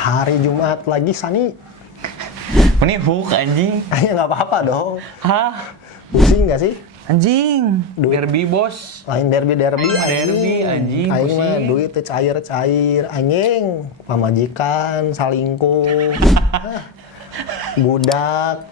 Hari Jumat lagi Sani. Ini hook anjing. Ya nggak apa-apa dong. Hah? Pusing nggak sih? Anjing. Duit. Derby bos. Lain derby Anjing, Aing mah pusing. duit teh cair anjing. Pamajikan, salingkuh. Budak.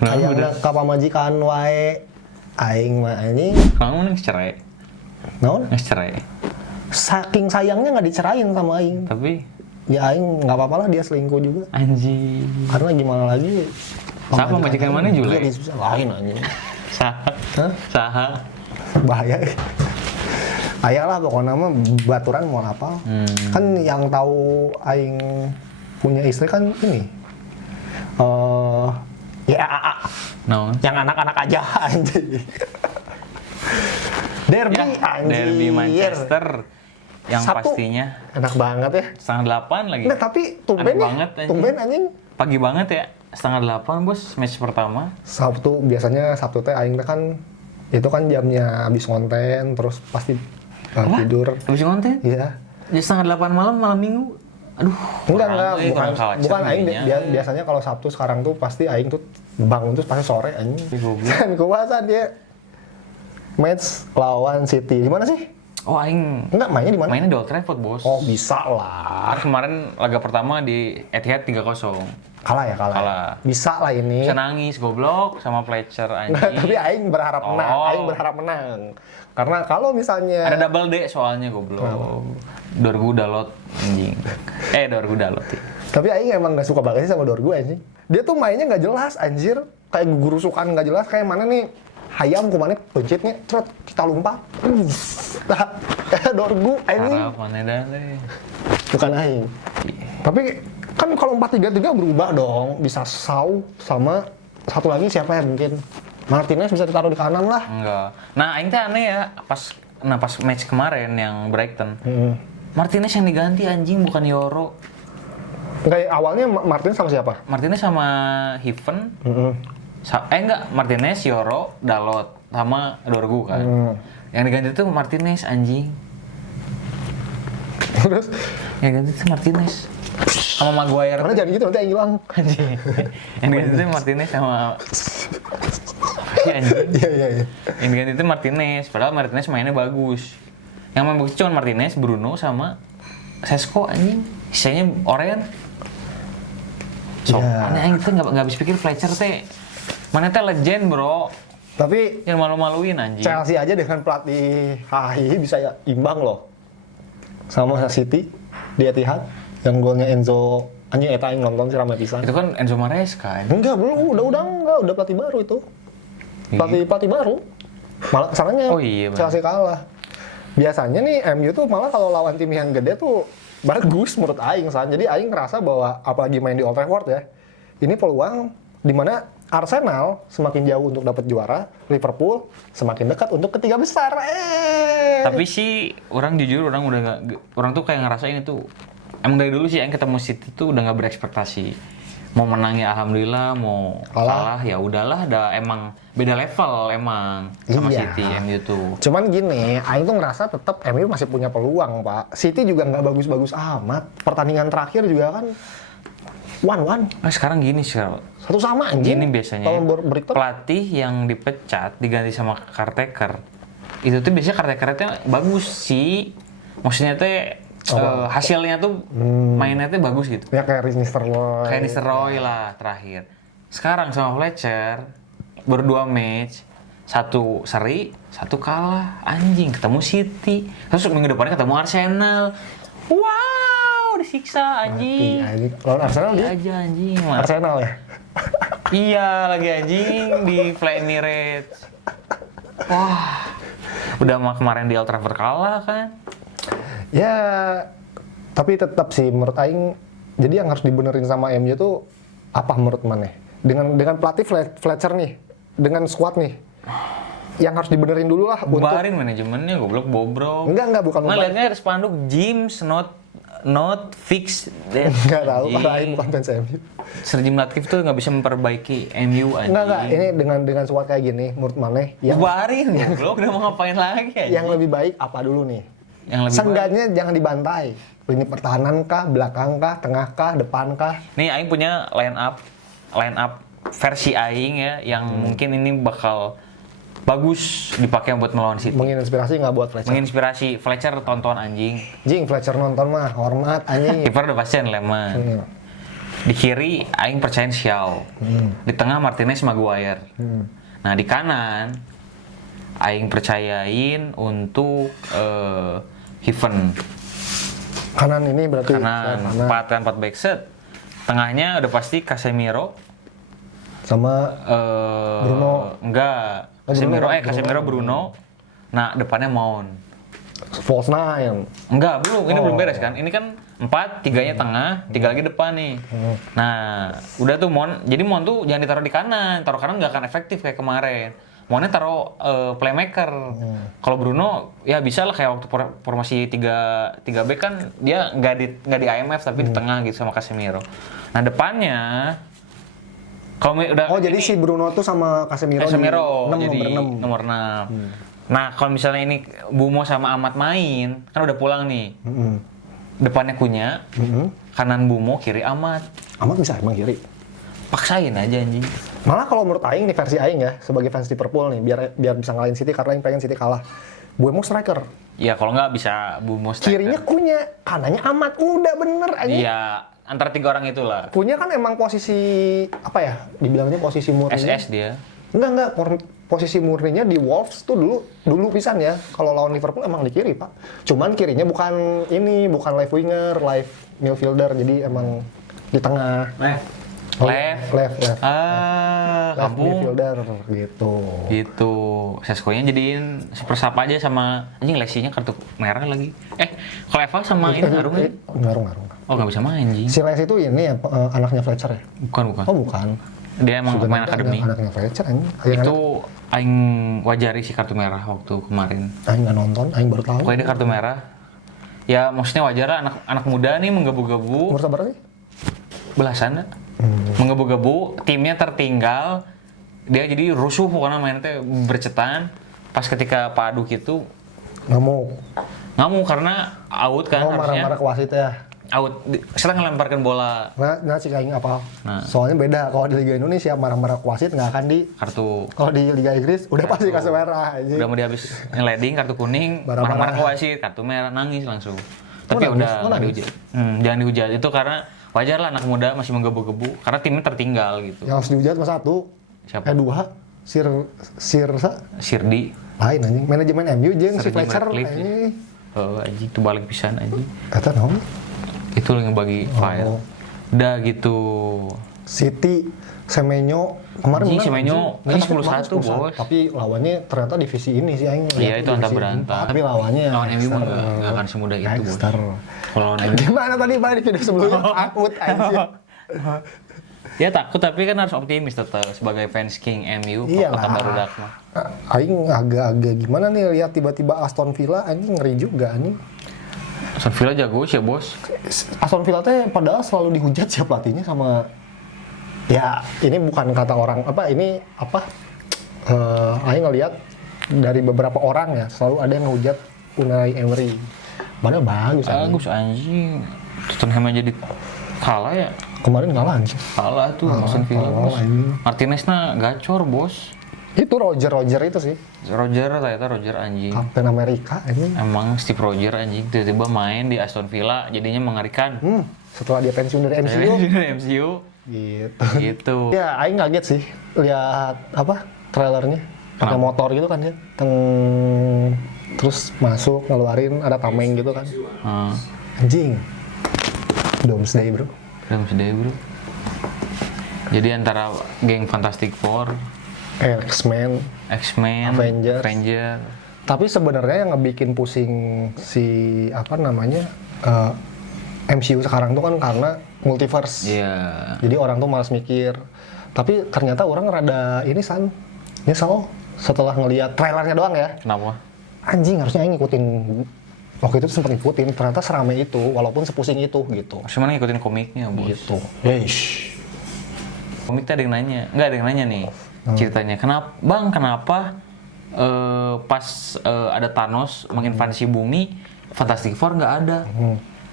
Kenapa Aya budak? ka pamajikan wae. Aing mah anjing. Kamu nih cerai. Naon? Cerai. Saking sayangnya nggak dicerain sama aing. Tapi Ya aing nggak apa-apa lah dia selingkuh juga. anjing. Karena gimana lagi? Siapa majikan mana juga? Dia susah lain anjing. Saha. Hah? Saha. Bahaya. Aya lah pokoknya mah baturan mau apa? Kan yang tahu aing punya istri kan ini. Ya No. yang anak-anak aja anjing. Derby Ya, anjing. Derby Manchester. Yang Sabtu. pastinya Enak banget ya. 7:30 lagi. Nah, tapi tumben Aneh ya. banget, anjing. Tumben anjing. Pagi banget ya. 7:30 bos, match pertama. Sabtu biasanya Sabtu teh aing teh kan itu kan jamnya habis konten terus pasti tidur. Habis konten? Iya. Jam 7:30 malam minggu. Aduh. Enggak, kurang bukan aing jadinya. biasanya kalau Sabtu sekarang tuh pasti aing tuh bangun tuh pasti sore anjing. Goblok. Kan kuasa dia match lawan City. Di mana sih? Oh aing Enggak, mainnya di mana? mainnya di Old Trafford bos. Oh, bisa lah. Kemarin laga pertama di Etihad 3-0. Kalah ya, kalah. Kalah. Bisa lah ini. Bisa nangis goblok sama Fletcher anjing. Tapi aing berharap menang. Oh. Aing berharap menang. Karena kalau misalnya Ada double D soalnya goblok. Dorgu Dalot anjing. Dorgu Dalot. Ya. Tapi Aing emang gak suka banget sih sama Dorgu anjing. Dia tuh mainnya gak jelas anjir. Kayak gurusukan gak jelas. Kayak mana nih hayam kemana pencitnya. Cerot kita lompat. Dorgu anjing. Harap mana dah deh. Bukan Aing. Tapi kan kalau 4-3-3 berubah dong. Bisa Sau sama satu lagi siapa ya mungkin. Martinez bisa ditaruh di kanan lah. Enggak. Nah, aing teh aneh ya pas match kemarin yang Brighton. Martinez yang diganti anjing bukan Yoro. Kayak awalnya Martinez sama siapa? Martinez sama Heaven. Enggak, Martinez, Yoro, Dalot sama Dorgu kan. Yang diganti tuh Martinez anjing. Terus Yang diganti tuh Martinez sama Maguire. karena jangan gitu nanti Aing hilang. Anjing. Yang diganti tuh Martinez sama anjing. Iya. Yang diganti itu Martinez, padahal Martinez mainnya bagus. Yang main bagus cuma Martinez, Bruno sama Sesko anjing. Sisanya Orient. So, Iya. aneh anjing tuh nggak habis pikir Fletcher teh. Mana teh legend, Bro. Tapi Yang malu-maluin anjing. Chelsea aja dengan pelatih Hahi bisa ya imbang loh sama City di Etihad yang golnya Enzo anjing eta yang nonton sih ramai pisan. Itu kan Enzo Maresca. Enggak, belum, udah pelatih baru itu. Pelatih baru. Malah salahnya Oh iya, benar. Chelsea kalah. Biasanya nih MU tuh malah kalau lawan tim yang gede tuh bagus menurut aing san. Jadi aing ngerasa bahwa apalagi main di Old Trafford ya. Ini peluang di mana Arsenal semakin jauh untuk dapat juara, Liverpool semakin dekat untuk ketiga besar. Tapi sih orang jujur orang orang tuh kayak ngerasain itu emang dari dulu sih yang ketemu City tuh udah nggak berekspektasi. Mau menang ya alhamdulillah, mau kalah ya udahlah, emang beda level emang sama Iya. City MU tuh. Cuman gini, aing tuh ngerasa tetap MU masih punya peluang, Pak. City juga nggak bagus-bagus amat. Pertandingan terakhir juga kan 1-1. Nah, sekarang gini sih, Satu sama anjing. gini biasanya Kalau Brighton pelatih yang dipecat diganti sama caretaker. Itu tuh biasanya caretakernya bagus sih. Maksudnya teh hasilnya tuh mainnya tuh bagus gitu. ya kayak Nistelrooy. Kayak Nistelrooy lah terakhir. Sekarang sama Fletcher berdua match, satu seri, satu kalah. Anjing, ketemu City. Terus minggu depannya ketemu Arsenal. Wow, disiksa anjing. Anjing. Lawan Arsenal dia. Aja anjing. Arsenal ya. Iya, lagi anjing di Play Emirates. Wah. Udah mah kemarin di Old Trafford kalah kan. Ya, tapi tetap sih menurut aing jadi yang harus dibenerin sama MU tuh apa menurut maneh? Dengan pelatih Fletcher nih, dengan squad nih. Yang harus dibenerin dulu lah untuk Bubarin manajemennya goblok bobrok. Enggak bukan Nah, liatnya ada spanduk gyms not fix. Enggak tahu karena aing bukan fans MU. Sir Jim Latif tuh nggak bisa memperbaiki MU anjing. Enggak, ini dengan squad kayak gini menurut maneh yang Bubarin goblok, udah mau ngapain lagi anjing. yang lebih baik apa dulu nih? yang lebih baik. Seenggaknya jangan dibantai. Lini pertahanan kah, belakang kah, tengah kah, depan kah? Nih Aing punya line up versi Aing ya, yang mungkin ini bakal bagus dipakai buat melawan City. Menginspirasi nggak buat Fletcher? Menginspirasi Fletcher, tonton anjing. Jing, Fletcher nonton mah, hormat anjing. Kiper udah pasti Lehmann. Hmm. Di kiri Aing percayain Xiao. Di tengah Martinez, Maguire. Nah di kanan Aing percayain untuk Heaven. Kanan ini berarti Kanan 4 back set. Tengahnya udah pasti Casemiro. sama Bruno. Enggak. Casemiro Bruno. Nah, depannya Mount. false nine. Enggak, belum. Ini belum beres kan? Ini kan 4, 3-nya tengah, 3 lagi depan nih. Nah, udah tuh Mount. Jadi Mount tuh jangan ditaruh di kanan. Taruh kanan nggak akan efektif kayak kemarin. Mountnya taruh playmaker. Kalau Bruno ya bisa lah kayak waktu formasi 3 back kan dia nggak di IMF tapi di tengah gitu sama Casemiro. Nah, depannya kalau udah Jadi si Bruno tuh sama Casemiro jadi di nomor 6. Nah, kalau misalnya ini Bumo sama Ahmad main, kan udah pulang nih. Depannya Kunya, kanan Bumo, kiri Ahmad. Ahmad bisa emang kiri. Paksain aja anjing. Malah kalau menurut Aing nih versi Aing ya sebagai fans Liverpool nih biar bisa ngalahin City karena Aing pengen City kalah. Buemo striker. Ya kalau nggak bisa Bumo striker. Kirinya Kunya, kanannya Ahmad. Udah bener aja. Iya, antara 3 orang itulah. Kunya kan emang posisi apa ya? Dibilangnya posisi murninya. SS dia. Enggak, posisi murninya di Wolves tuh dulu pisan ya. Kalau lawan Liverpool emang di kiri, Pak. Cuman kirinya bukan left winger, left midfielder. Jadi emang di tengah. Left. Left Kampung. midfielder gitu. Gitu. Seskonya jadiin super sub aja sama anjing Lesinya kartu merah lagi. Kalau Eva sama ini Harung lagi. Ngarung. Oh, nggak bisa main, anjing. Si Les itu ini ya anaknya Fletcher ya? Bukan. Oh, bukan. Dia emang pemain akademi. Anaknya Fletcher anjing. Itu aing wajari sih kartu merah waktu kemarin. Aing nggak nonton, Aing baru tahu. Pokoknya dia kartu merah. Ya maksudnya wajar lah anak muda nih menggebu-gebu. Umur berapa sih? Belasan. Menggebu-gebu, timnya tertinggal. Dia jadi rusuh pokoknya mainnya teh bercetan. Pas ketika Pak Aduk itu ngamuk karena out kan harusnya. marah-marah ke wasit ya. Out, setelah ngelemparkan bola Nah si Aing apa? Nah. Soalnya beda, kalau di Liga Indonesia marah-marah ke wasit nggak akan di. kartu. Kalau di Liga Inggris udah pasti kasih merah aja. Udah mau dihabis ngeleding kartu kuning, marah-marah ke wasit, kartu merah nangis langsung. Tapi udah nggak dihujat. Jangan dihujat itu karena wajar lah anak muda masih menggebu-gebu karena timnya tertinggal gitu. Yang harus dihujat mah satu. Siapa? Dua. Sirdi. Lain anjing. Manajemen MU jeung si Sir Jim Fletcher Ratcliffe, ya. ini. Anjing itu balik pisan anjing. Kata naon? Itu yang bagi file. Udah gitu. City Semenyo kemarin Anjing, menang, Semenyo anjing. ini Kemarin 10-1, Bos. Tapi lawannya ternyata divisi ini sih aing. Iya, itu Divisi antah berantah. 4, tapi lawannya Lawan MU mah nggak akan semudah itu, Bos. Dexter. Kalau lawan MU Gimana tadi Pak di video sebelumnya? Takut anjing. ya takut tapi kan harus optimis tetap sebagai fans King MU Iyalah. kota barudak mah. Aing agak-agak gimana nih lihat tiba-tiba Aston Villa anjing ngeri juga anjing. Aston Villa jago sih ya, Bos. Aston Villa teh padahal selalu dihujat siapa pelatihnya sama ya ini bukan kata orang Aing ngelihat dari beberapa orang ya selalu ada yang ngehujat Unai Emery. Padahal bagus Anjing. Tottenham aja jadi kalah ya. Kemarin kalah anjing. Kalah tuh Aston Villa, Bos. Martinez gacor, Bos. Itu Roger itu sih. Roger anjing. Kapten Amerika ini. Emang Steve Roger anjing tiba-tiba main di Aston Villa jadinya mengerikan. Setelah dia pensiun dari MCU. MCU. Gitu. Ya, Aing kaget sih lihat trailernya. Pakai motor gitu kan ya. Terus masuk ngeluarin ada tameng gitu kan. Anjing. Doomsday, Bro. Jadi antara geng Fantastic Four, X-Men, Avenger. Tapi sebenarnya yang ngebikin pusing si MCU sekarang tuh kan karena multiverse. Iya. Jadi orang tuh malas mikir. Tapi ternyata orang rada nyesel setelah ngelihat trailernya doang ya. Kenapa? Anjing harusnya yang ngikutin. Waktu itu sempat ngikutin, ternyata seramai itu, walaupun sepusing itu gitu. Cuman ngikutin komiknya, Bos. Gitu. Yeesh. Komiknya ada yang nanya nih ceritanya. Kenapa pas ada Thanos menginvasi bumi, Fantastic Four nggak ada.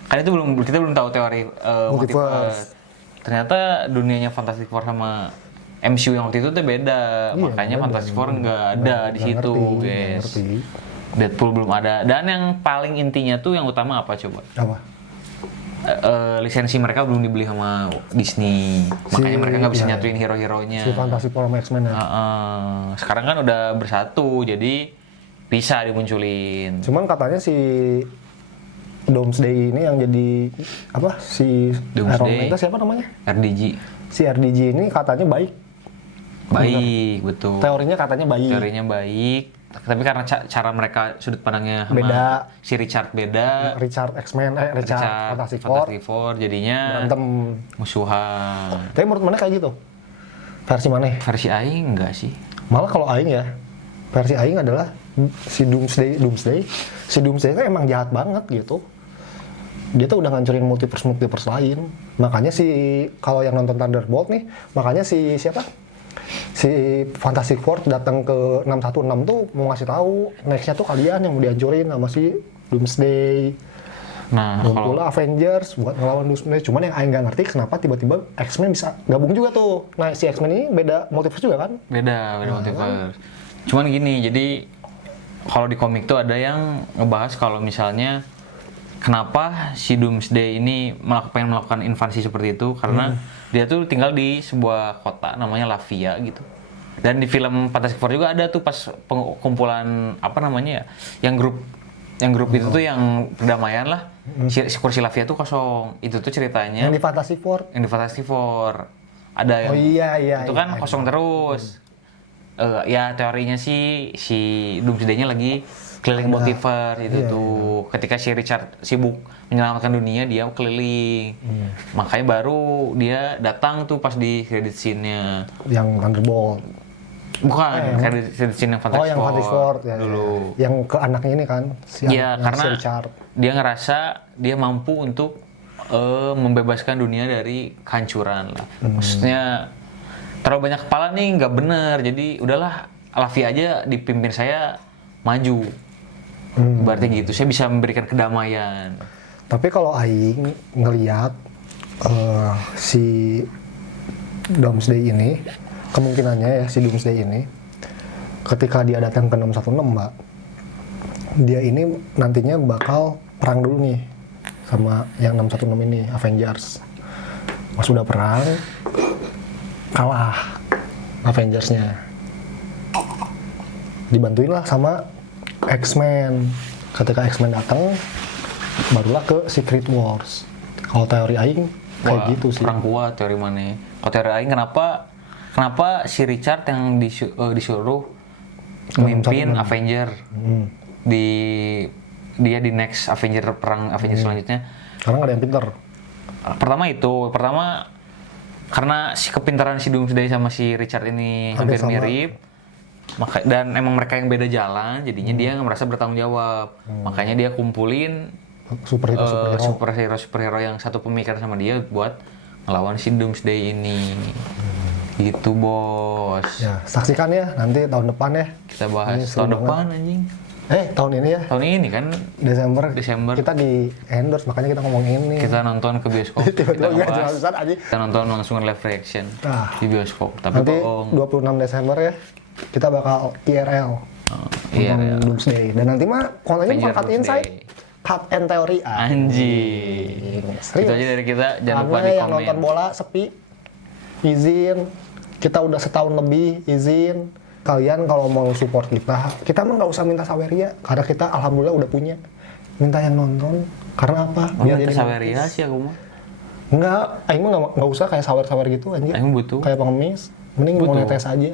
Kan itu kita belum tahu teori multiverse. Ternyata dunianya Fantastic Four sama MCU yang waktu itu tuh beda. Iya, Makanya beda. Fantastic Four nggak ada di situ, guys. Deadpool belum ada. Dan yang paling intinya tuh yang utama apa coba? Apa? Lisensi mereka belum dibeli sama Disney. Makanya mereka nggak bisa nyatuin hero-heronya. Si Fantastic Four sama X-Men ya. Sekarang kan udah bersatu, jadi bisa dimunculin. Cuman katanya si Doomsday ini yang jadi apa? Si Iron Doomsday. Man itu siapa namanya? RDG. Si RDG ini katanya baik. Baik, betul. Teorinya katanya baik. Teorinya baik. Tapi karena cara mereka sudut pandangnya sama Beda. si Richard beda. Richard X-Men, Richard Fantastic Four jadinya berantem. musuhan. Tapi menurut mana kayak gitu? Versi mana? Versi Aing enggak sih? Malah kalau Aing ya, versi Aing adalah si Doomsday. Si Doomsday itu emang jahat banget gitu. Dia tuh udah ngancurin multiverse lain. Makanya kalau yang nonton Thunderbolt nih, makanya siapa? Si Fantastic Four datang ke 616 tuh mau ngasih tahu next-nya tuh kalian yang mau dihancurin sama si Doomsday. Nah, Muncullah Avengers buat ngelawan Doomsday. Cuman yang Aing nggak ngerti kenapa tiba-tiba X-Men bisa gabung juga tuh. Nah si X-Men ini beda multiverse juga kan? beda multiverse. Cuman gini, jadi kalau di komik tuh ada yang ngebahas kalau misalnya kenapa si Doomsday ini pengen melakukan invasi seperti itu karena dia tuh tinggal di sebuah kota namanya Lavia gitu. Dan di film Fantastic Four juga ada tuh pas kumpulan apa namanya ya, yang grup itu tuh yang perdamaian lah. Si kursi Lavia tuh kosong. Itu tuh ceritanya Yang di Fantastic Four. yang di Fantastic Four ada yang Oh iya. itu kan kosong terus. Ya teorinya sih si Doomsday-nya lagi keliling multiverse itu tuh. Ketika si Richard sibuk menyelamatkan dunia, dia keliling. Makanya baru dia datang tuh pas di credit scene-nya. Yang Thunderbolt. Bukan, credit scene yang Fantastic Oh yang Fantastic Four ya, dulu. Yang ke anaknya ini kan Iya, karena si Richard. dia ngerasa dia mampu untuk membebaskan dunia dari kehancuran lah. Maksudnya terlalu banyak kepala nih nggak bener, jadi udahlah Lavia aja dipimpin saya maju. Berarti gitu, saya bisa memberikan kedamaian. Tapi kalau Aing ngelihat si Doomsday ini, kemungkinannya ya si Doomsday ini, ketika dia datang ke 616 Mbak, dia ini nantinya bakal perang dulu nih sama yang 616 ini, Avengers. Pas udah perang, kalah Avengers-nya. Dibantuin lah sama X-Men. Ketika X-Men datang, barulah ke Secret Wars. Kalau teori Aing kayak gitu sih. Kurang kuat teori mana? Kalau teori Aing kenapa si Richard yang disuruh memimpin Avenger dia di next perang Avenger selanjutnya? Karena nggak ada yang pinter. Pertama karena si kepintaran si Doomsday sama si Richard ini hampir mirip. Dan emang mereka yang beda jalan, jadinya dia merasa bertanggung jawab. Makanya dia kumpulin superhero yang satu pemikiran sama dia buat ngelawan si Doomsday ini. Gitu bos. Ya, saksikan ya nanti tahun depan ya. Kita bahas Ini seru tahun banget. depan anjing. Tahun ini ya. Tahun ini kan Desember. Desember. Kita di endorse makanya kita ngomong ini. kita nonton ke bioskop. Tiba-tiba kita nggak ngebahas. jelas aja. Kita nonton langsung live reaction di bioskop. Tapi Nanti bohong. 26 Desember ya. Kita bakal IRL. Iya. Nonton Doomsday. Dan nanti mah kontennya bukan Avenger Cut Insight, Cut and Theory. Anjing. Serius. Itu aja dari kita. Jangan lupa Karena di yang komen. nonton bola sepi, izin. Kita udah setahun lebih, izin. Kalian kalau mau support kita mah nggak usah minta Saweria, karena kita alhamdulillah udah punya. Minta yang nonton, karena apa? Biar jadi Saweria sih aku mah. Enggak, Aing mah nggak usah kayak sawer-sawer gitu anjing. Aing butuh. Kayak pengemis, mending Butuh. monetis aja.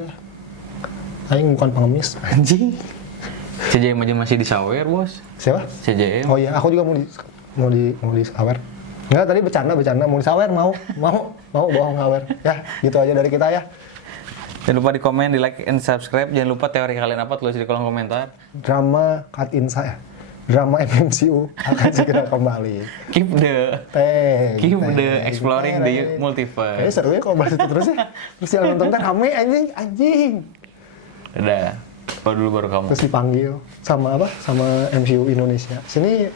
Aing bukan pengemis, anjing. CJM aja masih disawer bos. Siapa? CJM. Oh iya, aku juga mau di sawer. Enggak, tadi bercanda mau disawer, mau bohong sawer. Ya, gitu aja dari kita ya. Jangan lupa di komen, di like, and subscribe. Jangan lupa teori kalian apa, tulis di kolom komentar. Drama Cut Insight, drama MCU akan segera kembali. Keep the exploring the multiverse. Kayaknya seru ya kalau bahas itu terus ya. Terus yang nonton kan rame anjing. Udah, baru dulu baru kamu. Terus dipanggil sama MCU Indonesia. Sini